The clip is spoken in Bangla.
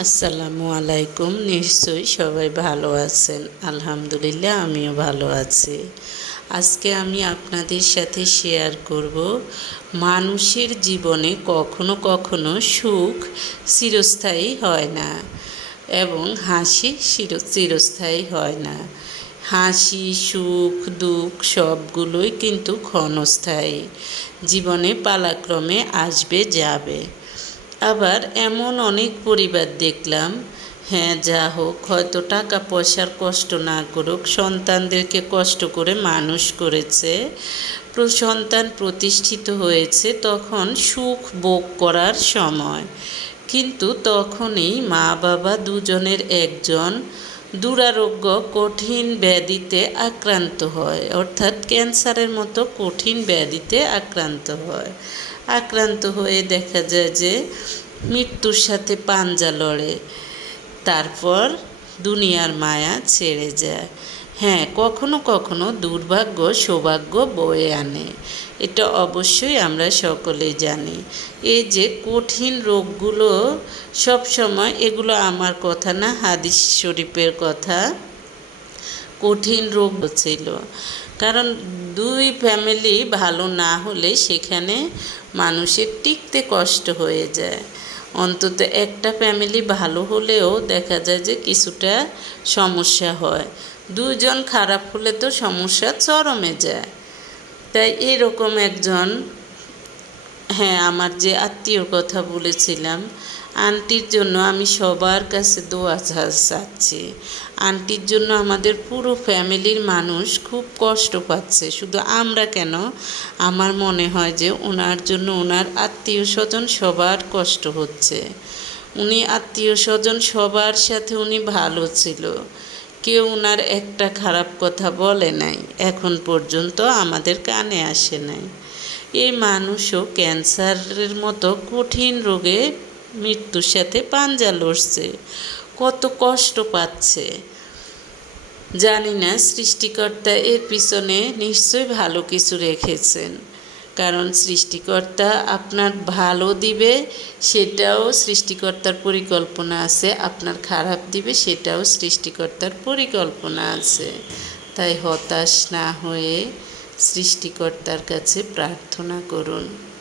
আসসালামু আলাইকুম। নিশ্চয়ই সবাই ভালো আছেন। আলহামদুলিল্লাহ, আমিও ভালো আছি। আজকে আমি আপনাদের সাথে শেয়ার করব মানুষের জীবনে কখনো কখনো সুখ চিরস্থায়ী হয় না এবং হাসি চিরস্থায়ী হয় না। হাসি, সুখ, দুঃখ সবগুলোই কিন্তু ক্ষণস্থায়ী। জীবনে পালাক্রমে আসবে, যাবে। আবার এমন অনেক পরিবার দেখলাম হ্যাঁ যা হোক, হয়তো টাকা পয়সার কষ্ট না করুক, সন্তানদেরকে কষ্ট করে মানুষ করেছে। সন্তান প্রতিষ্ঠিত হয়েছে তখন সুখ ভোগ করার সময়। কিন্তু তখনই মা বাবা দুজনের একজন দুরারোগ্য কঠিন ব্যাধিতে আক্রান্ত হয়, অর্থাৎ ক্যান্সারের মতো কঠিন ব্যাধিতে আক্রান্ত হয়। আক্রান্ত হয়ে দেখা যায় যে মৃত্যুর সাথে পাঞ্জা লড়ে, তারপর দুনিয়ার মায়া ছেড়ে যায়। হ্যাঁ কখনো কখনো দুর্ভাগ্য সৌভাগ্য বয়ে আনে। এটা অবশ্যই আমরা সকলেই জানি। এই যে কঠিন রোগগুলো সব সময়, এগুলো আমার কথা না, হাদিস শরীফের কথা। কঠিন রোগ ছিল। কারণ দুই ফ্যামিলি ভালো না হলে সেখানে মানুষের টিকতে কষ্ট হয়ে যায়। অন্তত একটা ফ্যামিলি ভালো হলেও দেখা যায় যে কিছুটা সমস্যা হয়। দুজন খারাপ হলে তো সমস্যা চরমে যায়। তাই এরকম একজন হ্যাঁ আমার যে আত্মীয়র কথা বলেছিলাম, আন্টির জন্য আমি সবার কাছে দোয়া চাচ্ছি আন্টির জন্য আমাদের পুরো ফ্যামিলির মানুষ খুব কষ্ট পাচ্ছে। শুধু আমরা কেন? আমার মনে হয় যে ওনার জন্য ওনার আত্মীয় স্বজন সবার কষ্ট হচ্ছে। উনি আত্মীয় স্বজন সবার সাথে উনি ভালো ছিল। কেউ ওনার একটা খারাপ কথা বলে নাই। এখন পর্যন্ত আমাদের কানে আসে নাই। এই মানুষও ক্যান্সারের মতো কঠিন রোগে মৃত্যুর সাথে পাঞ্জা লড়ছে। কত কষ্ট পাচ্ছে। জানি না, সৃষ্টিকর্তা এর পিছনে নিশ্চয়ই ভালো কিছু রেখেছেন। কারণ সৃষ্টিকর্তা আপনার ভালো দিবে, সেটাও সৃষ্টিকর্তার পরিকল্পনা আছে। আপনার খারাপ দিবে, সেটাও সৃষ্টিকর্তার পরিকল্পনা আছে। তাই হতাশ না হয়ে সৃষ্টিকর্তার কাছে প্রার্থনা করুন।